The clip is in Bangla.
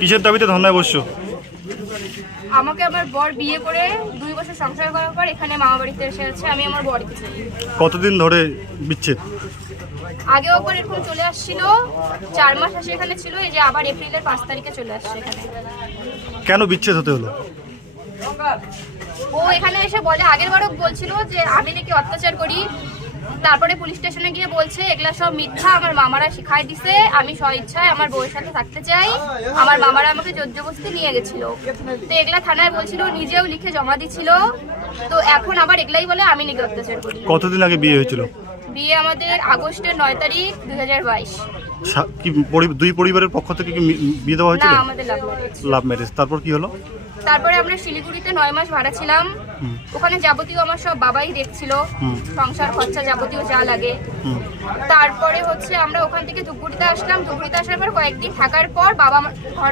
কিসের দাবিতে ধর্নায় বসছো? আমাকে আমার বর বিয়ে করে 2 বছর সংসার করার পর এখানে মামা বাড়িতে এসে আছে। আমি আমার বরকে চাই। কতদিন ধরে বিচ্ছেদ? আগেও একবার এরকম চলে আসছিল, 4 মাস আসে এখানে ছিল, এই যে আবার এপ্রিলের 5 তারিখে চলে আসছে এখানে। কেন বিচ্ছেদ হতে হলো? ও এখানে এসে বলে, আগের বারও বলছিল যে আমি নাকি অত্যাচার করি, তারপরে পুলিশ স্টেশনে গিয়ে বলছে এগুলা সব মিথ্যা, আমার মামারা শিখাই দিছে, আমি স্বইচ্ছায় আমার বউয়ের সাথে থাকতে চাই, আমার মামারা আমাকে জোরজবস্তি নিয়ে গেছিল। তো এগুলা থানায় বলছিল, নিজেও লিখে জমা দিছিল। তো এখন আবার এগুলাই বলে আমি নাকি অত্যাচার করি। কতদিন আগে বিয়ে হয়েছিল? বিয়ে আমাদের আগস্টের 9 তারিখ 2022। কি দুই পরিবারের পক্ষ থেকে কি বিয়ে দেওয়া না, হয়েছিল? আমাদের লাভ ম্যারেজ। Love marriage. তারপর কি হলো? তারপরে আমরা শিলিগুড়িতে 9 মাস ভাড়া ছিলাম। ওখানে যাবতীয় আমার সব বাবাই দেখছিল, সংসার খরচা যাবতীয় যা লাগে। তারপরে হচ্ছে আমরা ওখান থেকে ধূপগুড়িতে আসলাম। ধূপগুড়িতে আসার পর কয়েকদিন থাকার পর বাবা ঘর